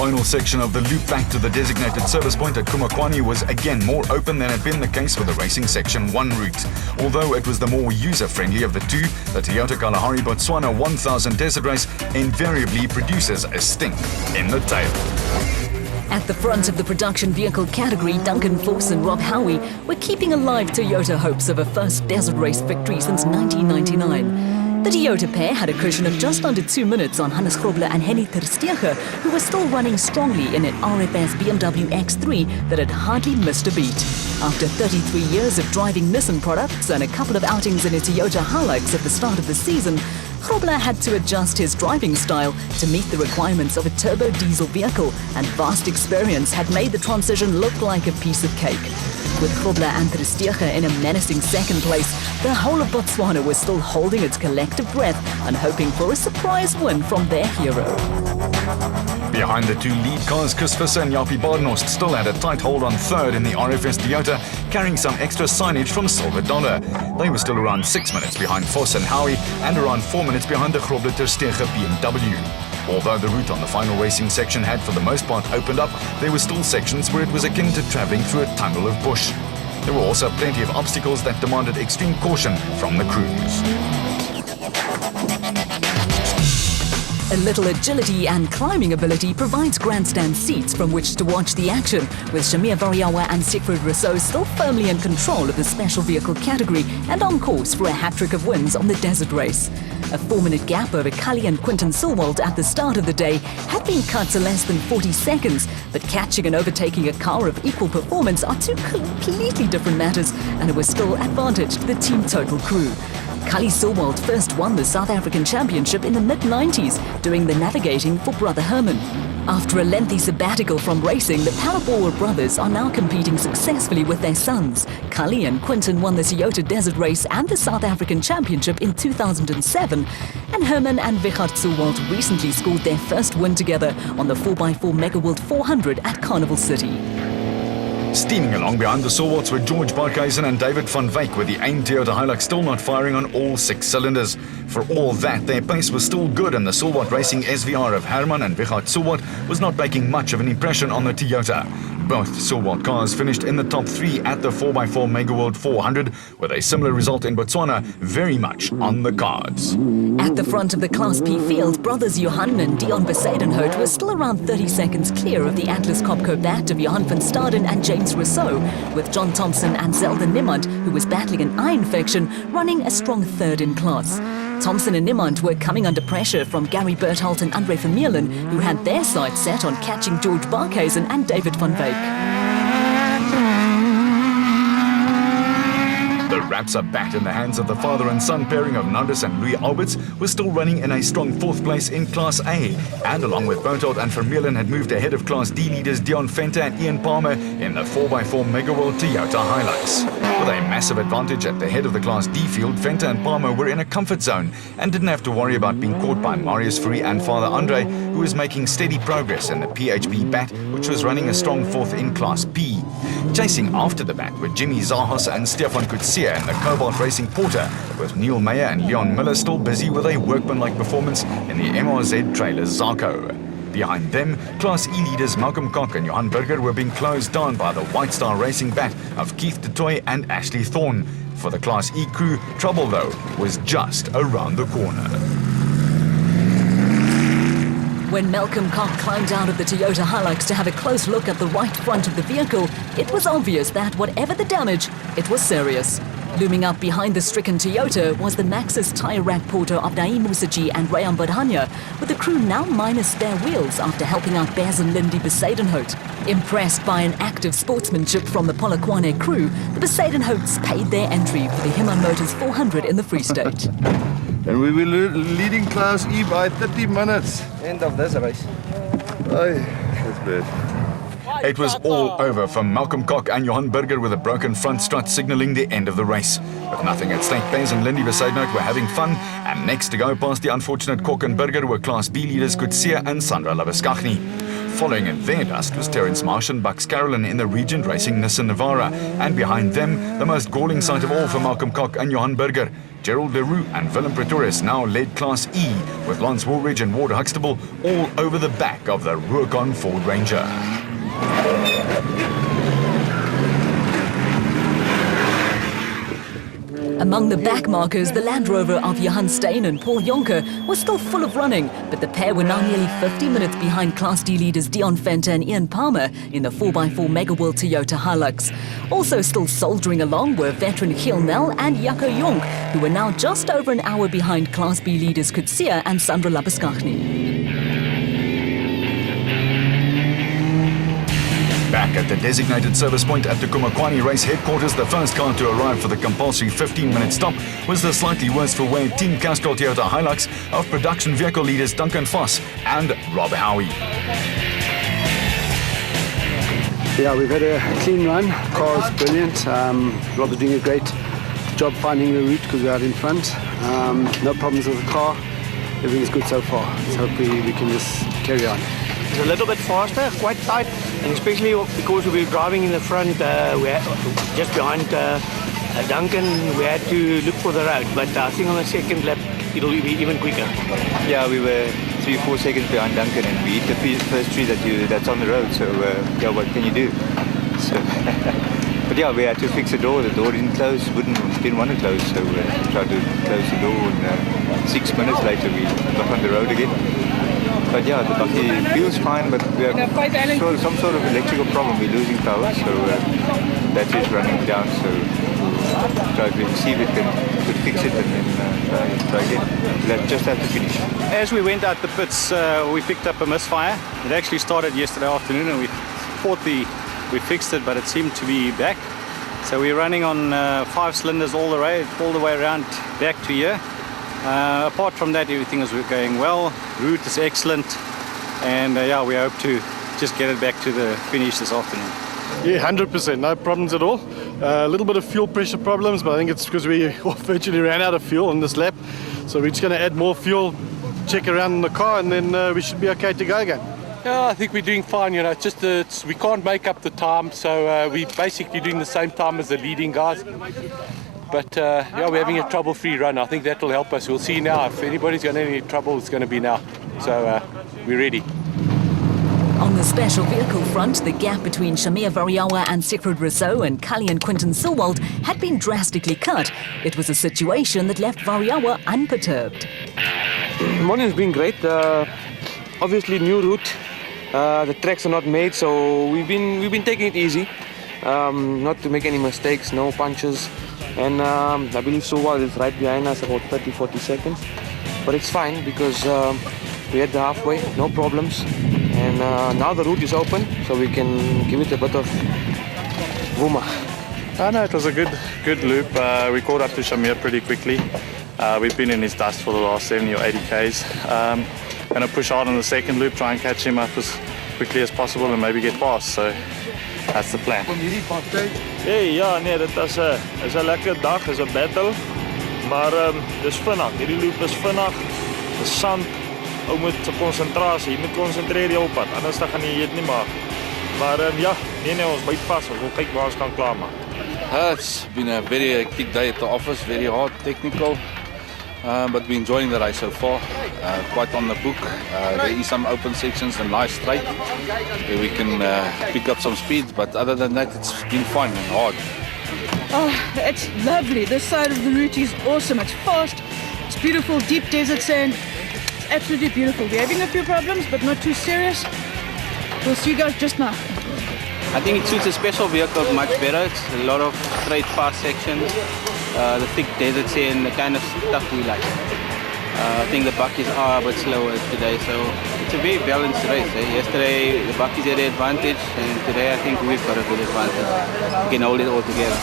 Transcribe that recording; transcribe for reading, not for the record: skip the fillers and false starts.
final section of the loop back to the designated service point at Kumakwani was again more open than had been the case for the Racing Section 1 route. Although it was the more user-friendly of the two, the Toyota Kalahari Botswana 1000 Desert Race invariably produces a stink in the tail. At the front of the production vehicle category, Duncan Force and Rob Howie were keeping alive Toyota hopes of a first desert race victory since 1999. The Toyota pair had a cushion of just under 2 minutes on Hannes Grobler and Henny ter Steege, who were still running strongly in an RFS BMW X3 that had hardly missed a beat. After 33 years of driving Nissan products and a couple of outings in a Toyota Hilux at the start of the season, Grobler had to adjust his driving style to meet the requirements of a turbo diesel vehicle, and vast experience had made the transition look like a piece of cake. With Grobler and ter Steege in a menacing second place, the whole of Botswana was still holding its collective breath and hoping for a surprise win from their hero. Behind the two lead cars, Chris Visser and Japie Badenhorst still had a tight hold on third in the RFS Toyota, carrying some extra signage from Silver Dollar. They were still around 6 minutes behind Foss and Howie and around 4 minutes behind the Grobler ter Steege BMW. Although the route on the final racing section had for the most part opened up, there were still sections where it was akin to travelling through a tunnel of bush. There were also plenty of obstacles that demanded extreme caution from the crews. A little agility and climbing ability provides grandstand seats from which to watch the action, with Shamir Variawa and Siegfried Rousseau still firmly in control of the special vehicle category and on course for a hat-trick of wins on the desert race. A 4-minute gap over Cully and Quinton Silwald at the start of the day had been cut to less than 40 seconds, but catching and overtaking a car of equal performance are two completely different matters, and it was still advantage to the team total crew. Cully Silwald first won the South African Championship in the mid-90s, doing the navigating for brother Herman. After a lengthy sabbatical from racing, the Powerball brothers are now competing successfully with their sons. Cully and Quinton won the Toyota Desert Race and the South African Championship in 2007, and Herman and Wichard Silwald recently scored their first win together on the 4x4 Megaworld 400 at Carnival City. Steaming along behind the Silwards were George Barkhuizen and David van Wyk, with the AIM Toyota Hilux still not firing on all 6 cylinders. For all that, their pace was still good, and the Silward Racing SVR of Herman and Wichard Silward was not making much of an impression on the Toyota. Both Silward cars finished in the top 3 at the 4x4 Megaworld 400, with a similar result in Botswana very much on the cards. At the front of the Class P field, brothers Johan and Dion Besadenhout were still around 30 seconds clear of the Atlas Copco bat of Johan van Staden and James Rousseau, with John Thompson and Zelda Niemand, who was battling an eye infection, running a strong third in class. Thompson and Niemand were coming under pressure from Gary Berthold and Andre Vermeulen, who had their sights set on catching George Barkhuizen and David van Wyk. The wraps up bat in the hands of the father and son pairing of Nandus and Louis Alberts was still running in a strong 4th place in Class A, and along with Berthold and Vermeulen had moved ahead of Class D leaders Dion Venter and Ian Palmer in the 4x4 Megaworld Toyota Hilux. With a massive advantage at the head of the Class D field, Venter and Palmer were in a comfort zone and didn't have to worry about being caught by Marius Fourie and Father Andre, who was making steady progress in the PHB bat, which was running a strong 4th in Class P. Chasing after the bat were Jimmy Zahos and Stefan Kutsia in the Cobalt Racing Porter, with Neil Meyer and Leon Miller still busy with a workmanlike performance in the MRZ trailer Zarko. Behind them, Class E leaders Malcolm Koch and Johan Burger were being closed down by the White Star Racing bat of Keith du Toit and Ashley Thorne. For the Class E crew, trouble though was just around the corner. When Malcolm Koch climbed out of the Toyota Hilux to have a close look at the right front of the vehicle, it was obvious that whatever the damage, it was serious. Looming up behind the stricken Toyota was the Maxxis tyre rack porter of Naeem Musaji and Rayan Badhanya, with the crew now minus spare wheels after helping out Baz and Lindy Besadenhout. Impressed by an act of sportsmanship from the Polokwane crew, the Besadenhouts paid their entry for the Himman Motors 400 in the Free State. And we were leading Class E by 30 minutes. End of this race. Aye, that's bad. It was all over for Malcolm Koch and Johan Burger, with a broken front strut signalling the end of the race. With nothing at stake, Baz and Lindy Besadenhout were having fun, and next to go past the unfortunate Koch and Burger were Class B leaders Kutsia and Sandra Labeskagni. Following in their dust was Terence Marsh and Bucks Carolyn in the Regent Racing Nissan Navara. And behind them, the most galling sight of all for Malcolm Koch and Johan Burger. Gerald Leroux and Willem Pretorius now led Class E, with Lance Woolridge and Ward Huxtable all over the back of the Rubicon Ford Ranger. Among the backmarkers, the Land Rover of Johan Steyn and Paul Jonker was still full of running, but the pair were now nearly 50 minutes behind Class D leaders Dion Fenter and Ian Palmer in the 4x4 Mega World Toyota Hilux. Also still soldiering along were veteran Giel Nel and Jaco Jonk, who were now just over an hour behind Class B leaders Kutsia and Sandra Labuskaghni. Back at the designated service point at the Kumakwani race headquarters, the first car to arrive for the compulsory 15-minute stop was the slightly worse for wear Team Castrol Toyota Hilux of production vehicle leaders Duncan Foss and Rob Howie. Yeah, we've had a clean run. Car's brilliant. Rob's doing a great job finding the route because we're out in front. No problems with the car. Everything's good so far. So hopefully we can just carry on. It's a little bit faster, quite tight, and especially because we were driving in the front, just behind Duncan, we had to look for the road. But I think on the second lap, it'll be even quicker. Yeah, we were 3-4 seconds behind Duncan, and we hit the first tree that's on the road. So yeah, what can you do? So, but yeah, we had to fix the door. The door didn't close, didn't want to close, so we tried to close the door. And 6 minutes later, we got on the road again. But yeah, the bucky feels fine, but we have some sort of electrical problem. We're losing power, so battery's running down. So try to see if it could fix it and then try again. We'll just have to finish. As we went out the pits, we picked up a misfire. It actually started yesterday afternoon, and we thought we fixed it, but it seemed to be back. So we're running on 5 cylinders all the way around back to here. Apart from that, everything is going well. Route is excellent, and yeah, we hope to just get it back to the finish this afternoon. Yeah, 100%, no problems at all. A little bit of fuel pressure problems, but I think it's because we virtually ran out of fuel on this lap. So we're just going to add more fuel, check around in the car, and then we should be okay to go again. Yeah, I think we're doing fine. You know, it's just we can't make up the time, so we're basically doing the same time as the leading guys. But yeah, we're having a trouble-free run. I think that will help us. We'll see now. If anybody's got any trouble, it's going to be now. So we're ready. On the special vehicle front, the gap between Shamir Variawa and Siegfried Rousseau and Cully and Quinton Silwald had been drastically cut. It was a situation that left Variawa unperturbed. Morning's been great. Obviously, new route. The tracks are not made, so we've been taking it easy. Not to make any mistakes, no punches. And I believe Silwald is right behind us, about 30-40 seconds. But it's fine because we're at the halfway, no problems. And now the route is open, so we can give it a bit of wooma. No, it was a good loop. We caught up to Shamir pretty quickly. We've been in his dust for the last 70 or 80 Ks. Going to push hard on the second loop, try and catch him up as quickly as possible and maybe get past. So that's the plan. Hey, ja, nee, dit is 'n lekker dag, is 'n battle. Maar dis vinnig. Hierdie loop is vinnig. Dis sand. Ou moet konsentrasie. Jy moet konsentreer jou op pad. Anders dan gaan jy dit nie maak. Maar ja, nee, ons byt vas. Ons wil kyk waar ons kan klaarmaak. It's been a very hectic day at the office, very hard, technical. But we're enjoying the race so far. Quite on the book. There is some open sections and nice straight where we can pick up some speeds. But other than that, it's been fun and hard. Oh, it's lovely. This side of the route is awesome. It's fast. It's beautiful, deep desert sand. It's absolutely beautiful. We're having a few problems, but not too serious. We'll see you guys just now. I think it suits a special vehicle much better. It's a lot of straight, fast sections. The thick desert sand, the kind of stuff we like. I think the buckies are a bit slower today, so it's a very balanced race. Yesterday the buckies had the advantage, and today I think we've got a good advantage. We can hold it all together.